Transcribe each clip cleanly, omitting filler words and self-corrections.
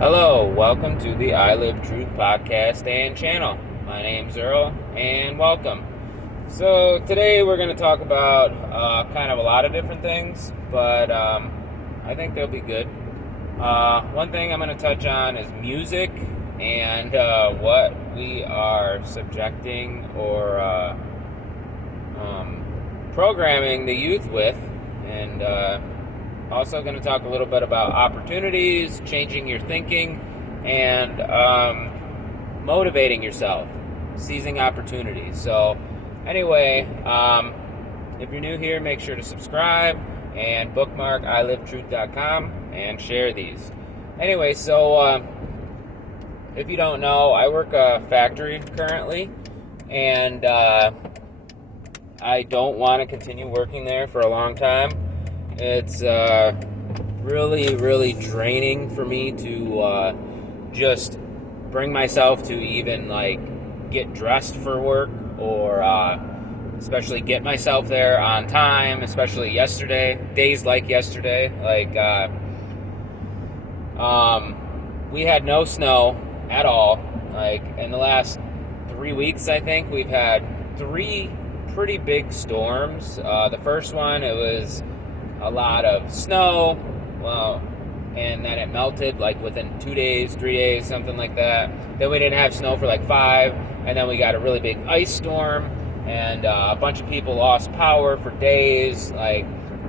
Hello, welcome to the I Live Truth podcast and channel. My name's Earl, and welcome. So today we're going to talk about kind of a lot of different things, but I think they'll be good. One thing I'm going to touch on is music and what we are subjecting or programming the youth with, and also going to talk a little bit about opportunities, changing your thinking, and motivating yourself, seizing opportunities. So anyway, if you're new here, make sure to subscribe and bookmark ilivetruth.com and share these. Anyway, so if you don't know, I work a factory currently, and I don't want to continue working there for a long time. It's really, really draining for me to just bring myself to even get dressed for work, or especially get myself there on time, especially days like yesterday. We had no snow at all. In the last 3 weeks, I think we've had 3 pretty big storms. The first one, it was a lot of snow, and then it melted within 2 days, 3 days, something like that. Then we didn't have snow for 5, and then we got a really big ice storm, and a bunch of people lost power for days. The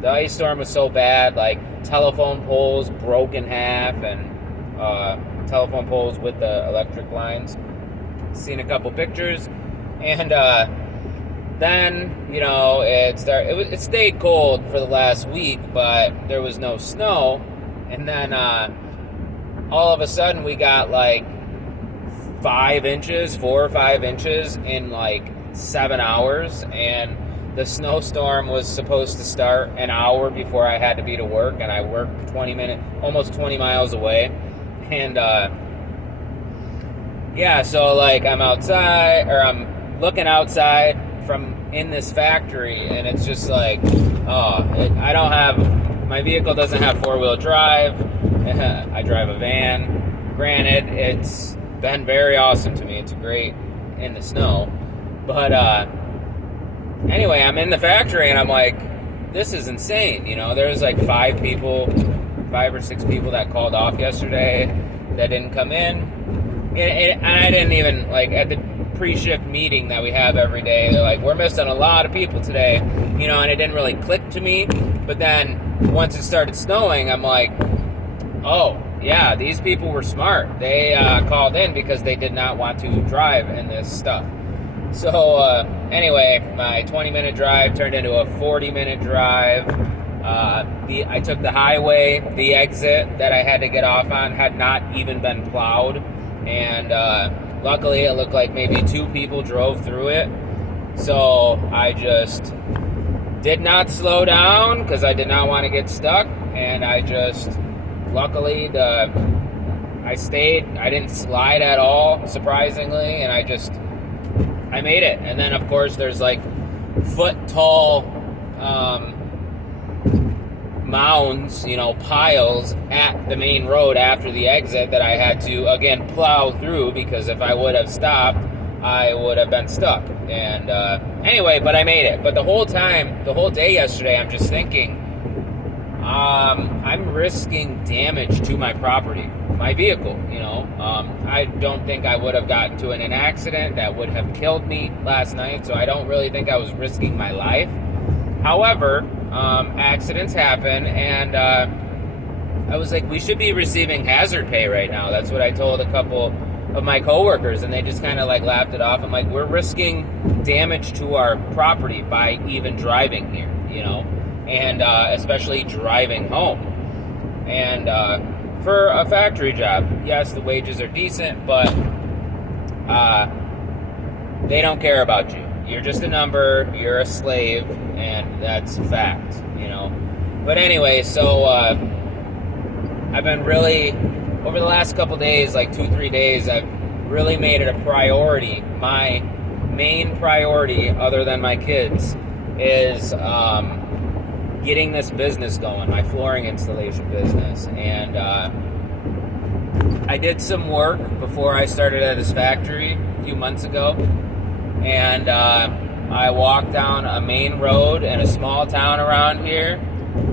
ice storm was so bad, telephone poles broke in half, and telephone poles with the electric lines. Seen a couple pictures, and then, it stayed cold for the last week, but there was no snow. And then all of a sudden we got 4 or 5 inches in 7 hours. And the snowstorm was supposed to start an hour before I had to be to work. And I worked almost 20 miles away. And so I'm outside, or I'm looking outside from in this factory, and it's just my vehicle doesn't have 4-wheel drive. I drive a van. Granted, it's been very awesome to me. It's great in the snow. But anyway, I'm in the factory, and I'm this is insane. There's 5 or 6 people that called off yesterday that didn't come in. And I didn't even, at the pre-shift meeting that we have every day, they're we're missing a lot of people today, and it didn't really click to me. But then once it started snowing, I'm oh yeah, these people were smart. They called in because they did not want to drive in this stuff. So anyway, my 20-minute drive turned into a 40-minute drive. I took the highway. The exit that I had to get off on had not even been plowed, and luckily it looked like maybe 2 people drove through it. So I just did not slow down because I did not want to get stuck, and luckily I stayed. I didn't slide at all, surprisingly, and I made it. And then of course there's foot tall mounds, piles at the main road after the exit that I had to, again, plow through, because if I would have stopped, I would have been stuck. And anyway, but I made it. But the whole day yesterday, I'm just thinking, I'm risking damage to my property, my vehicle, I don't think I would have gotten to an accident that would have killed me last night, so I don't really think I was risking my life. However, accidents happen, and I was we should be receiving hazard pay right now. That's what I told a couple of my coworkers, and they just kind of laughed it off. I'm we're risking damage to our property by even driving here, and especially driving home. And for a factory job, yes, the wages are decent, but they don't care about you. You're just a number, you're a slave, and that's a fact, But anyway, so I've been really, over the last couple days, 2-3 days, I've really made it a priority. My main priority, other than my kids, is getting this business going, my flooring installation business. And I did some work before I started at his factory a few months ago, and I walked down a main road in a small town around here,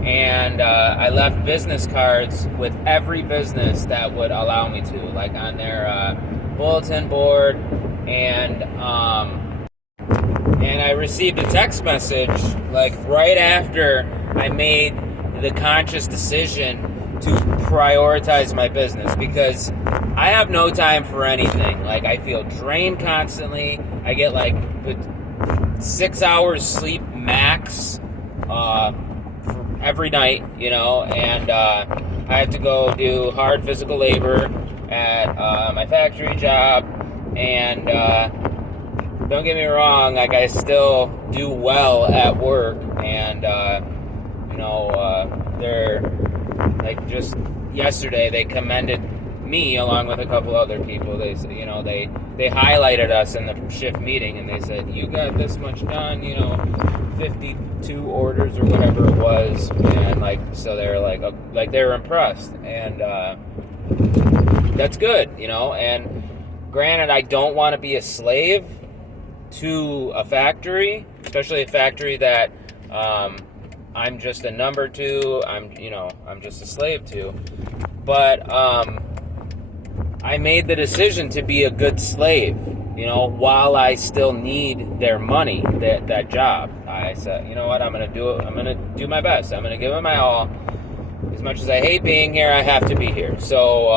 and I left business cards with every business that would allow me to, like on their bulletin board, and I received a text message like right after I made the conscious decision to prioritize my business, because I have no time for anything. Like, I feel drained constantly. I get like 6 hours sleep max every night, and I have to go do hard physical labor at my factory job, and don't get me wrong, like, I still do well at work, and they're like, just yesterday they commended me along with a couple other people. They said, they highlighted us in the shift meeting, and they said, you got this much done, 52 orders or whatever it was, and so they're like they were impressed, and that's good, and granted, I don't want to be a slave to a factory, especially a factory that I'm just a number to, I'm just a slave to, but I made the decision to be a good slave, while I still need their money, that job. I said, you know what, I'm going to do it. I'm going to do my best. I'm going to give it my all. As much as I hate being here, I have to be here. So,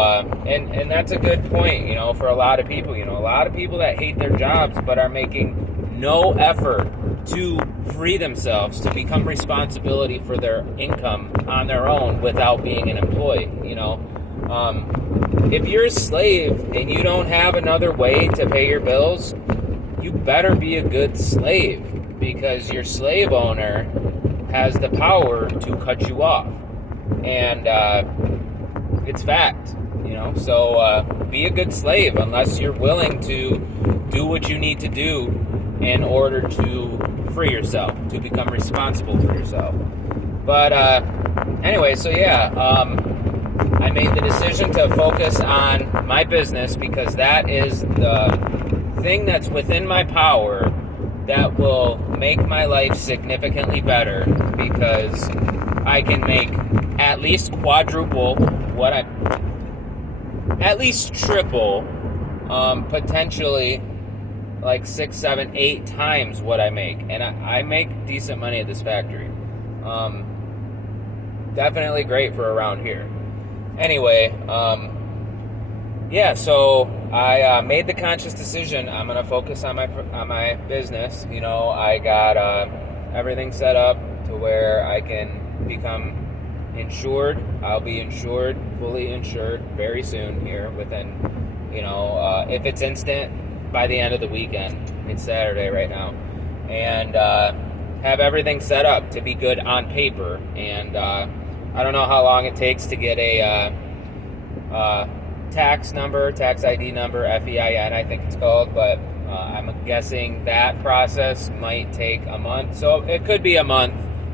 and that's a good point, for a lot of people. A lot of people that hate their jobs but are making no effort to free themselves, to become responsibility for their income on their own without being an employee, If you're a slave and you don't have another way to pay your bills, you better be a good slave, because your slave owner has the power to cut you off. And it's fact, so be a good slave unless you're willing to do what you need to do in order to free yourself, to become responsible for yourself. But anyway, so yeah, I made the decision to focus on my business, because that is the thing that's within my power that will make my life significantly better, because I can make at least quadruple at least triple, potentially like 6, 7, 8 times what I make. And I make decent money at this factory. Definitely great for around here. Anyway, so I made the conscious decision. I'm going to focus on my business. I got everything set up to where I can become insured. I'll be insured, fully insured very soon here within, if it's instant, by the end of the weekend. It's Saturday right now. And have everything set up to be good on paper. And I don't know how long it takes to get a tax ID number, FEIN, I think it's called, but I'm guessing that process might take a month. So it could be a month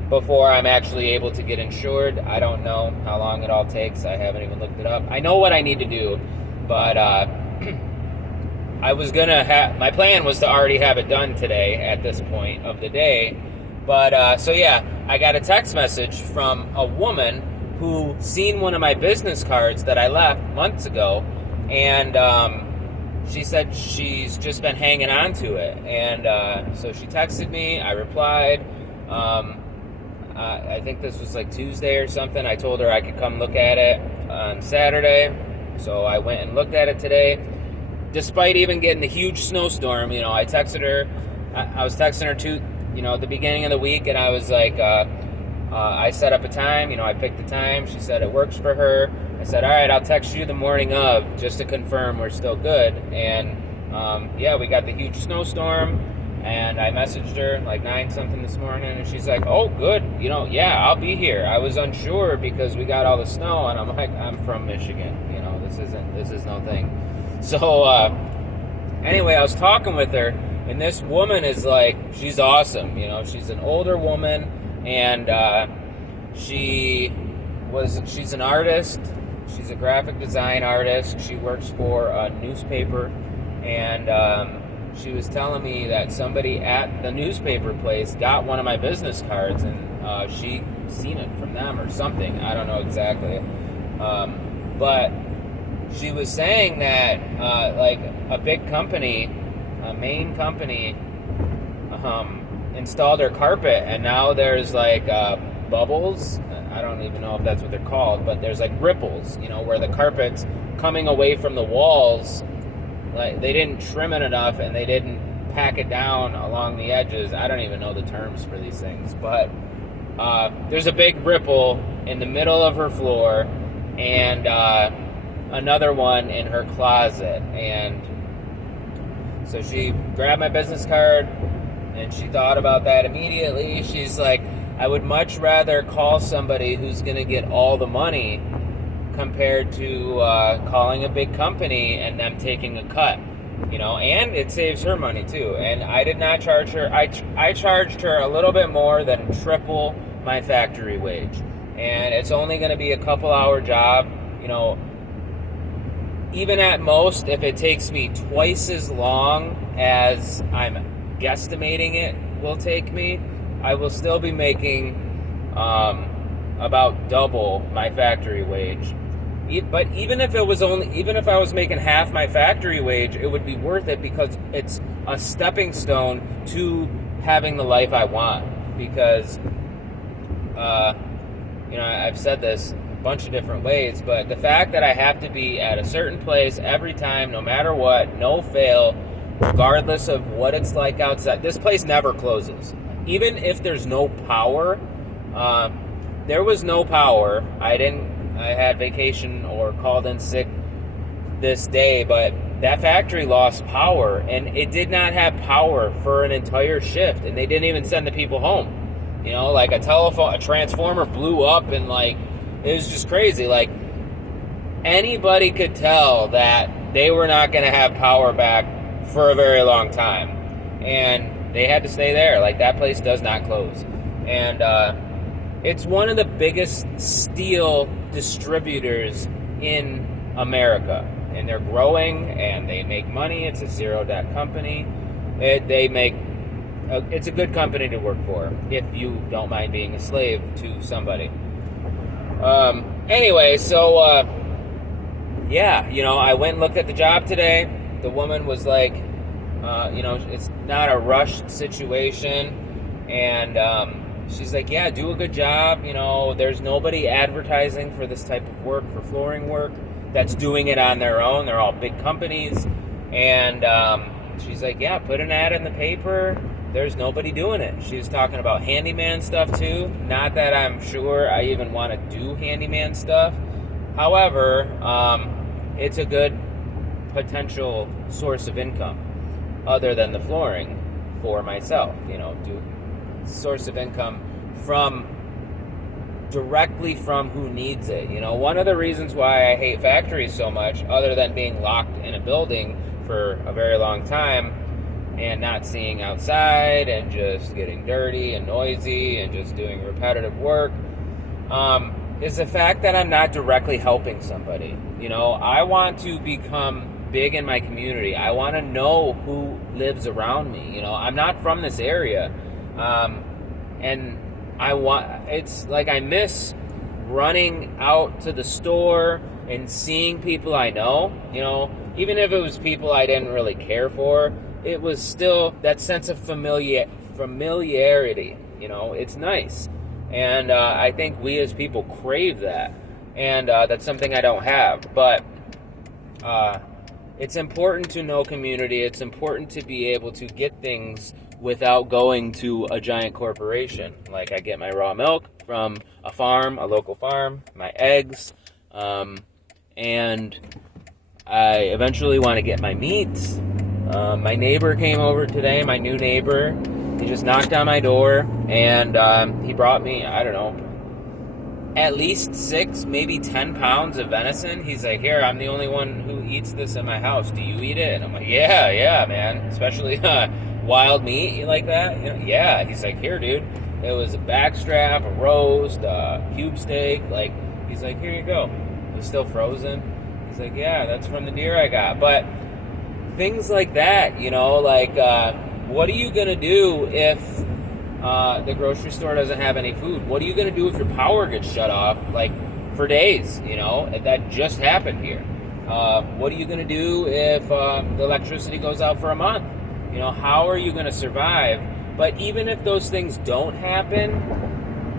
before I'm actually able to get insured. I don't know how long it all takes. I haven't even looked it up. I know what I need to do, but my plan was to already have it done today at this point of the day. But I got a text message from a woman who seen one of my business cards that I left months ago, and she said she's just been hanging on to it. And so she texted me. I replied. I think this was like Tuesday or something. I told her I could come look at it on Saturday. So I went and looked at it today. Despite even getting the huge snowstorm, I texted her. I was texting her too, at the beginning of the week, and I was like, I set up a time. I picked the time. She said it works for her. I said, all right, I'll text you the morning of just to confirm we're still good. And we got the huge snowstorm. And I messaged her like 9-something this morning, and she's like, oh, good, I'll be here. I was unsure because we got all the snow, and I'm like, I'm from Michigan, this is no thing. So, anyway, I was talking with her, and this woman is like, she's awesome, she's an older woman, and she's an artist. She's She's a graphic design artist. She works for a newspaper, and she was telling me that somebody at the newspaper place got one of my business cards, and she seen it from them or something. I don't know exactly. But she was saying that like a big company, a main company, installed her carpet, and now there's like bubbles. I don't even know if that's what they're called, but there's like ripples, where the carpet's coming away from the walls. Like they didn't trim it enough, and they didn't pack it down along the edges. I don't even know the terms for these things, but there's a big ripple in the middle of her floor, and another one in her closet. And so she grabbed my business card, and she thought about that immediately. She's like, I would much rather call somebody who's going to get all the money compared to calling a big company and them taking a cut, and it saves her money too. And I did not charge her. I charged her a little bit more than triple my factory wage, and it's only going to be a couple hour job. Even at most, if it takes me twice as long as I'm guesstimating it will take me, I will still be making about double my factory wage. But even if I was making half my factory wage, it would be worth it, because it's a stepping stone to having the life I want. Because, I've said this a bunch of different ways, but the fact that I have to be at a certain place every time, no matter what, no fail, regardless of what it's like outside, this place never closes. Even if there's no power, there was no power. I had vacation or called in sick this day, but that factory lost power, and it did not have power for an entire shift, and they didn't even send the people home. Like a transformer blew up, and like, it was just crazy. Like, anybody could tell that they were not going to have power back for a very long time, and they had to stay there. Like, that place does not close. And it's one of the biggest steel distributors in America, and they're growing, and they make money. It's a zero-debt company. It's a good company to work for if you don't mind being a slave to somebody. Anyway, so I went and looked at the job today. The woman was like, it's not a rushed situation, and she's like, yeah, do a good job. There's nobody advertising for this type of work, for flooring work, that's doing it on their own. They're all big companies, and she's like, yeah, put an ad in the paper. There's nobody doing it. She was talking about handyman stuff too. Not that I'm sure I even want to do handyman stuff. However, it's a good potential source of income other than the flooring for myself. Do source of income directly from who needs it. One of the reasons why I hate factories so much, other than being locked in a building for a very long time and not seeing outside and just getting dirty and noisy and just doing repetitive work, is the fact that I'm not directly helping somebody. I want to become big in my community. I want to know who lives around me. I'm not from this area, and it's like I miss running out to the store and seeing people I know. Even if it was people I didn't really care for, it was still that sense of familiarity. It's nice. And I think we as people crave that. And that's something I don't have. But it's important to know community. It's important to be able to get things without going to a giant corporation. Like, I get my raw milk from a farm, a local farm, my eggs, and I eventually want to get my meats. My neighbor came over today, my new neighbor. He just knocked on my door, and he brought me, I don't know, at least 6, maybe 10 pounds of venison. He's like, here, I'm the only one who eats this in my house. Do you eat it? And I'm like, yeah, man. Especially wild meat like that. Yeah. He's like, here, dude. It was a backstrap, a roast, a cube steak. Like, he's like, here you go. You still frozen? He's like, yeah, that's from the deer I got. But things like that, like, what are you going to do if the grocery store doesn't have any food? What are you going to do if your power gets shut off, like, for days, That just happened here. What are you going to do if the electricity goes out for a month? How are you going to survive? But even if those things don't happen,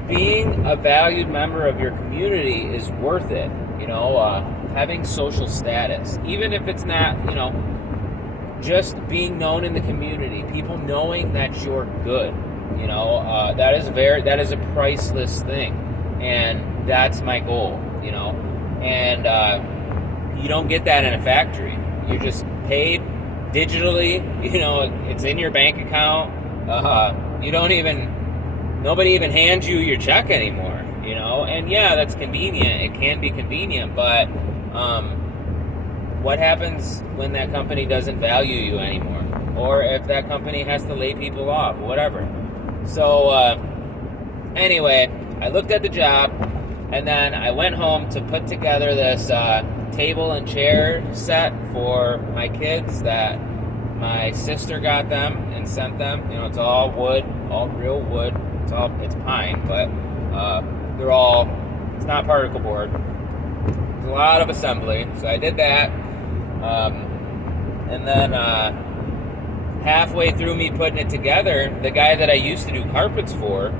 being a valued member of your community is worth it. Having social status, even if it's not, just being known in the community, people knowing that you're good, that is a priceless thing, and that's my goal, and you don't get that in a factory. You're just paid digitally, it's in your bank account. Nobody even hands you your check anymore, and yeah, that's convenient. It can be convenient, but what happens when that company doesn't value you anymore? Or if that company has to lay people off, whatever. So, anyway, I looked at the job, and then I went home to put together this table and chair set for my kids that my sister got them and sent them. It's all wood, all real wood. It's pine, but it's not particle board. There's a lot of assembly, so I did that. And then halfway through me putting it together, the guy that I used to do carpets for,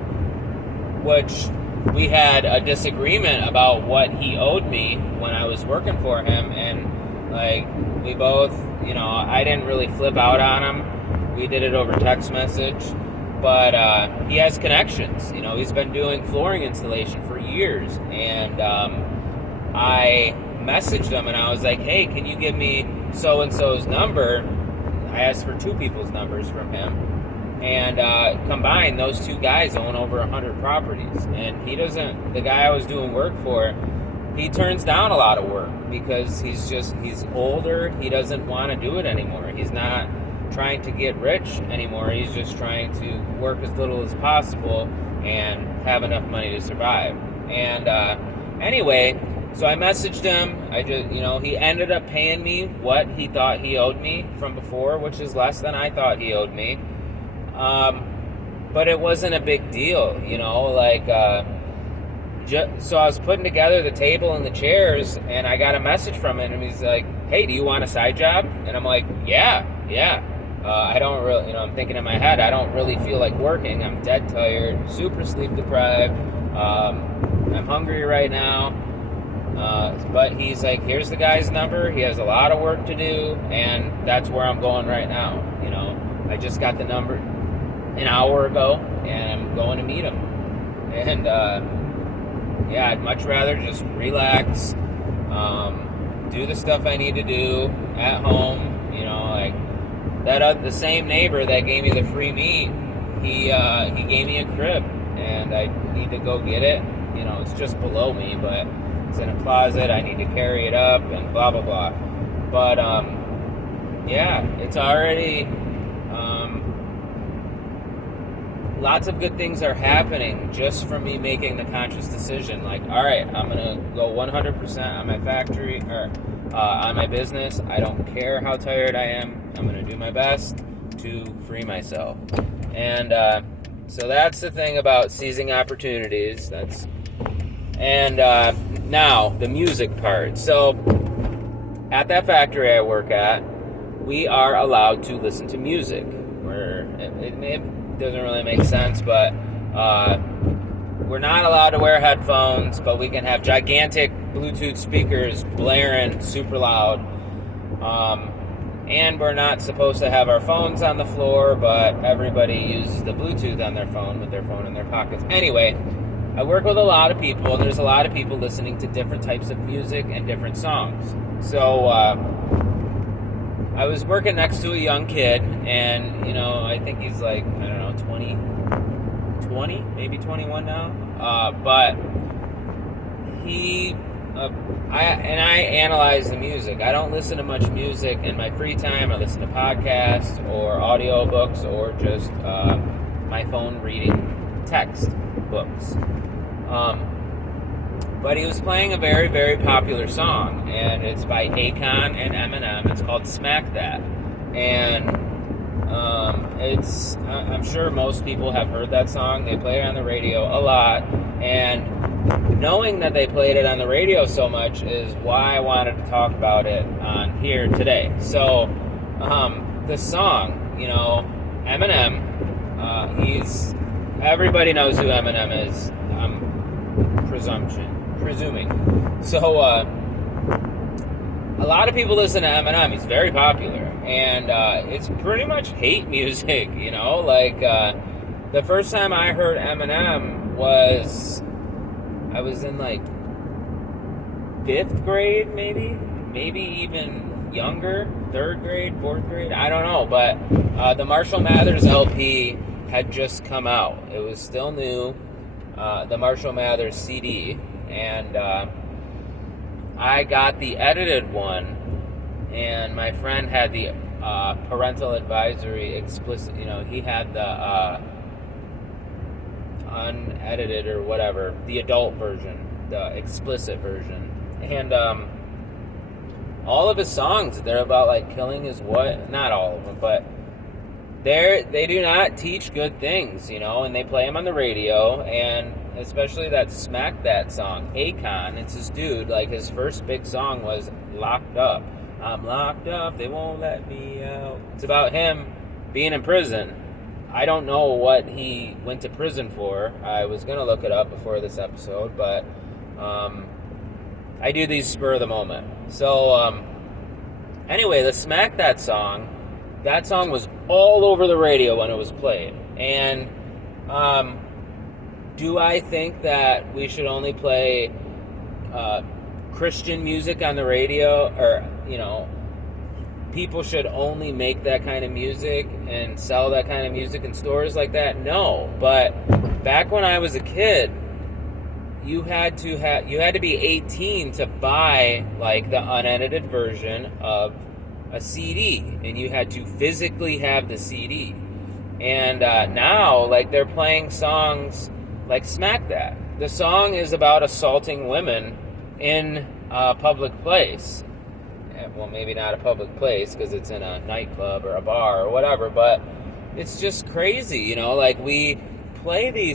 which we had a disagreement about what he owed me when I was working for him, and like we both, I didn't really flip out on him. We did it over text message, but he has connections. He's been doing flooring installation for years, and I messaged him and I was like, hey, can you give me so-and-so's number? I asked for two people's numbers from him, and combined, those two guys own over 100 properties, and the guy I was doing work for, he turns down a lot of work because he's older. He doesn't want to do it anymore. He's not trying to get rich anymore. He's just trying to work as little as possible and have enough money to survive. And anyway, so I messaged him. He ended up paying me what he thought he owed me from before, which is less than I thought he owed me. But it wasn't a big deal, so I was putting together the table and the chairs, and I got a message from him, and he's like, hey, do you want a side job? And I'm like, yeah. I don't really, I'm thinking in my head, I don't really feel like working. I'm dead tired, super sleep deprived. I'm hungry right now. But he's like, here's the guy's number. He has a lot of work to do, and that's where I'm going right now. I just got the number an hour ago, and I'm going to meet him. And, I'd much rather just relax, do the stuff I need to do at home. The same neighbor that gave me the free meat, he gave me a crib, and I need to go get it. It's just below me, but it's in a closet. I need to carry it up and blah, blah, blah. But, it's already, lots of good things are happening just from me making the conscious decision. Like, all right, I'm going to go 100% on my factory or on my business. I don't care how tired I am. I'm going to do my best to free myself. And so that's the thing about seizing opportunities. Now, the music part. So, at that factory I work at, we are allowed to listen to music. It doesn't really make sense, but we're not allowed to wear headphones, but we can have gigantic Bluetooth speakers blaring super loud. And we're not supposed to have our phones on the floor, but everybody uses the Bluetooth on their phone with their phone in their pockets. Anyway, I work with a lot of people, and there's a lot of people listening to different types of music and different songs. So I was working next to a young kid, and, I think he's like, 20, maybe 21 now. But I analyze the music. I don't listen to much music in my free time. I listen to podcasts or audiobooks or just my phone reading text books. But he was playing a very, very popular song, and it's by Akon and Eminem. It's called Smack That. And I'm sure most people have heard that song. They play it on the radio a lot. And knowing that they played it on the radio so much is why I wanted to talk about it on here today. So, the song, Eminem, everybody knows who Eminem is. Presuming. So, a lot of people listen to Eminem. He's very popular, and it's pretty much hate music, the first time I heard Eminem was, I was in, 5th grade, maybe even younger, 3rd grade, 4th grade, I don't know, but the Marshall Mathers LP had just come out. It was still new, the Marshall Mathers CD, and I got the edited one, and my friend had the parental advisory explicit, he had the unedited or whatever, the adult version, the explicit version, and all of his songs, they're about killing his wife, not all of them, but they do not teach good things, and they play them on the radio, and especially that Smack That song, Akon, it's this dude, his first big song was Locked Up. I'm locked up, they won't let me out. It's about him being in prison. I don't know what he went to prison for. I was going to look it up before this episode, but I do these spur of the moment. So, anyway, the Smack That song was all over the radio when it was played. And do I think that we should only play Christian music on the radio, or, people should only make that kind of music and sell that kind of music in stores like that? No. But back when I was a kid, you had to be 18 to buy the unedited version of a CD, and you had to physically have the CD. And now, they're playing songs like Smack That. The song is about assaulting women in a public place. Well, maybe not a public place because it's in a nightclub or a bar or whatever, but it's just crazy, we play we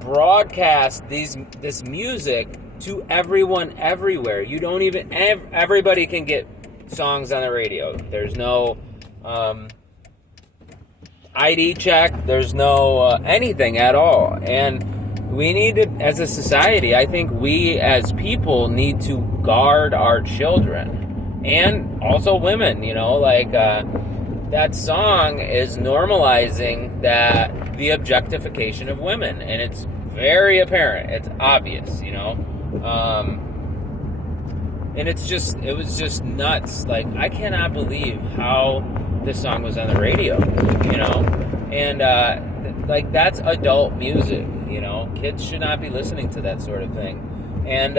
broadcast this music to everyone everywhere. You don't even, everybody can get songs on the radio. There's no ID check, there's no anything at all. And we need to, as a society, I think we as people need to guard our children. And also women, that song is normalizing the objectification of women. And it's very apparent, it's obvious, and it was just nuts. I cannot believe how this song was on the radio, and that's adult music, kids should not be listening to that sort of thing, and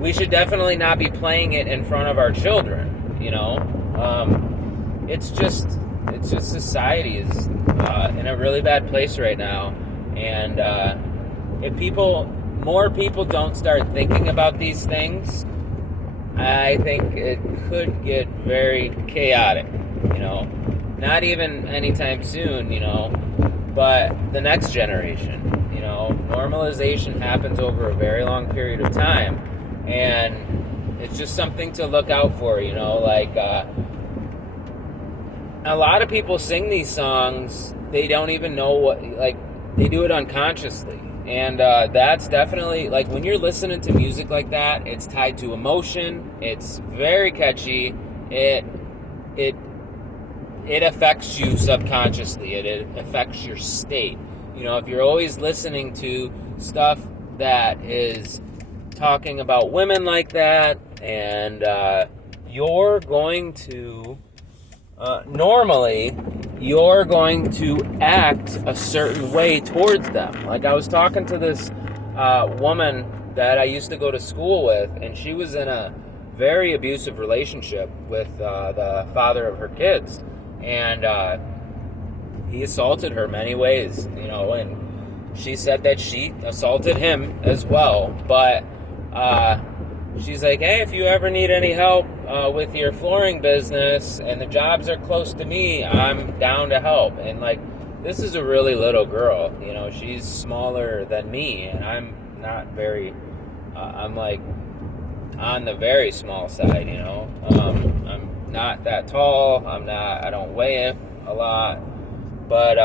we should definitely not be playing it in front of our children, it's just society is in a really bad place right now, and if more people don't start thinking about these things, I think it could get very chaotic, not even anytime soon, but the next generation, normalization happens over a very long period of time, and it's just something to look out for, a lot of people sing these songs, they don't even know what, they do it unconsciously. And that's definitely, when you're listening to music like that, it's tied to emotion, it's very catchy, it affects you subconsciously, it affects your state. If you're always listening to stuff that is talking about women like that, and you're going to, normally, you're going to act a certain way towards them. I was talking to this woman that I used to go to school with, and she was in a very abusive relationship with the father of her kids, and he assaulted her many ways, and she said that she assaulted him as well. But she's like, hey, if you ever need any help with your flooring business and the jobs are close to me, I'm down to help. And like, this is a really little girl, you know, she's smaller than me, and I'm not very, I'm like on the very small side, you know. I'm not that tall, I don't weigh it a lot, but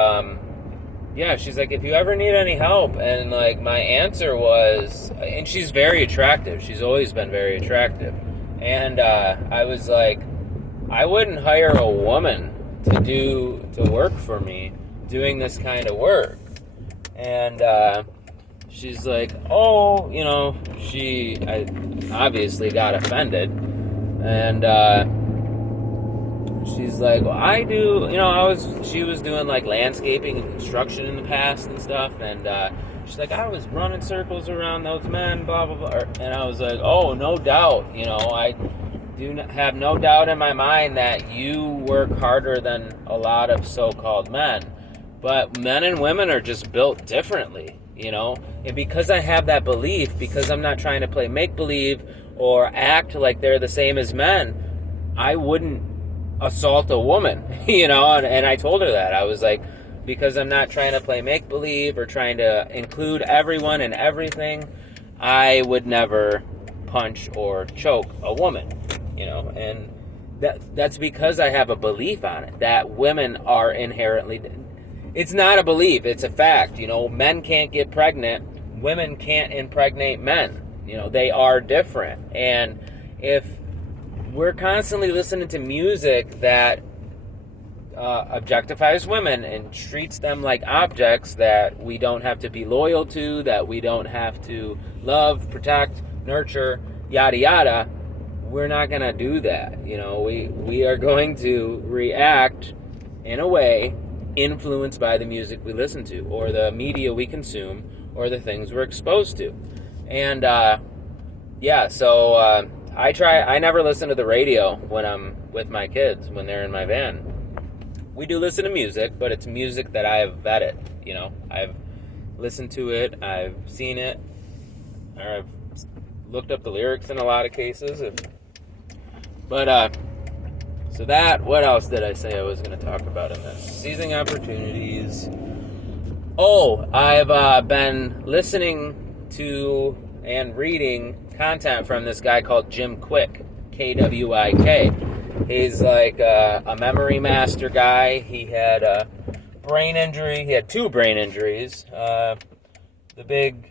yeah, she's like, if you ever need any help. And like, my answer was, and she's very attractive, she's always been very attractive, and I was like, I wouldn't hire a woman to work for me doing this kind of work. And she's like, oh, you know, I obviously got offended, and she's like, well, I do, you know, she was doing like landscaping and construction in the past and stuff, and she's like, I was running circles around those men, blah, blah, blah. And I was like, oh, no doubt, you know, I do have no doubt in my mind that you work harder than a lot of so-called men, but men and women are just built differently, you know. And because I have that belief, because I'm not trying to play make-believe or act like they're the same as men, I wouldn't assault a woman, you know. And I told her that. I was like, because I'm not trying to play make-believe or trying to include everyone and everything, I would never punch or choke a woman, you know. And that's because I have a belief on it, that women are inherently... It's not a belief, it's a fact, you know. Men can't get pregnant, women can't impregnate men, you know. They are different. And if we're constantly listening to music that objectifies women and treats them like objects that we don't have to be loyal to, that we don't have to love, protect, nurture, yada yada, we're not going to do that. You know, we are going to react in a way influenced by the music we listen to, or the media we consume, or the things we're exposed to. And so I never listen to the radio when I'm with my kids, when they're in my van. We do listen to music, but it's music that I have vetted, you know. I've listened to it, I've seen it, or I've looked up the lyrics in a lot of cases. So that, what else did I say I was going to talk about in this? Seizing opportunities. Oh, I've been listening to and reading content from this guy called Jim Kwik, Kwik. He's like a memory master guy. He had a brain injury. He had 2 brain injuries. The big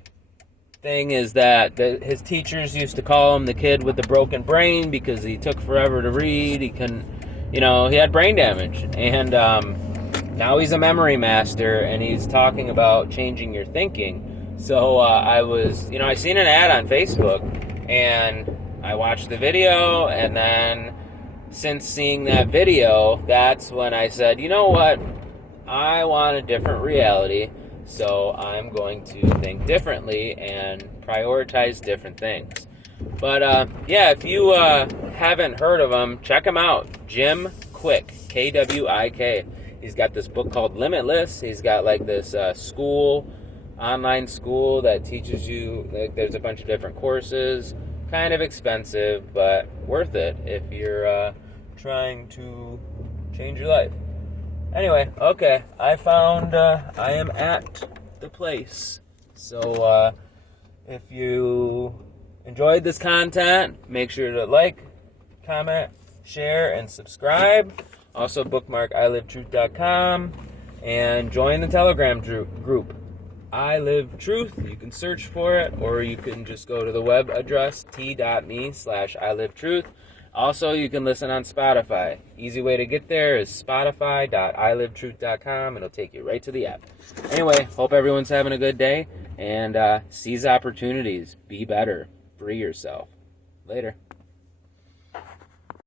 thing is that his teachers used to call him the kid with the broken brain because he took forever to read. He couldn't, you know, he had brain damage. And now he's a memory master, and he's talking about changing your thinking. So I seen an ad on Facebook, and I watched the video, and then since seeing that video, that's when I said, you know what, I want a different reality, so I'm going to think differently and prioritize different things. But if you haven't heard of him, check him out. Jim Kwik, Kwik. He's got this book called Limitless. He's got like this online school that teaches you, like, there's a bunch of different courses. Kind of expensive, but worth it if you're trying to change your life. Anyway, okay, I found I am at the place. So if you enjoyed this content, make sure to like, comment, share, and subscribe. Also bookmark ilivetruth.com and join the Telegram group. I Live Truth. You can search for it, or you can just go to the web address t.me/ILiveTruth. Also, you can listen on Spotify. Easy way to get there is spotify.ilivetruth.com. It'll take you right to the app. Anyway, hope everyone's having a good day, and seize opportunities. Be better. Free yourself. Later.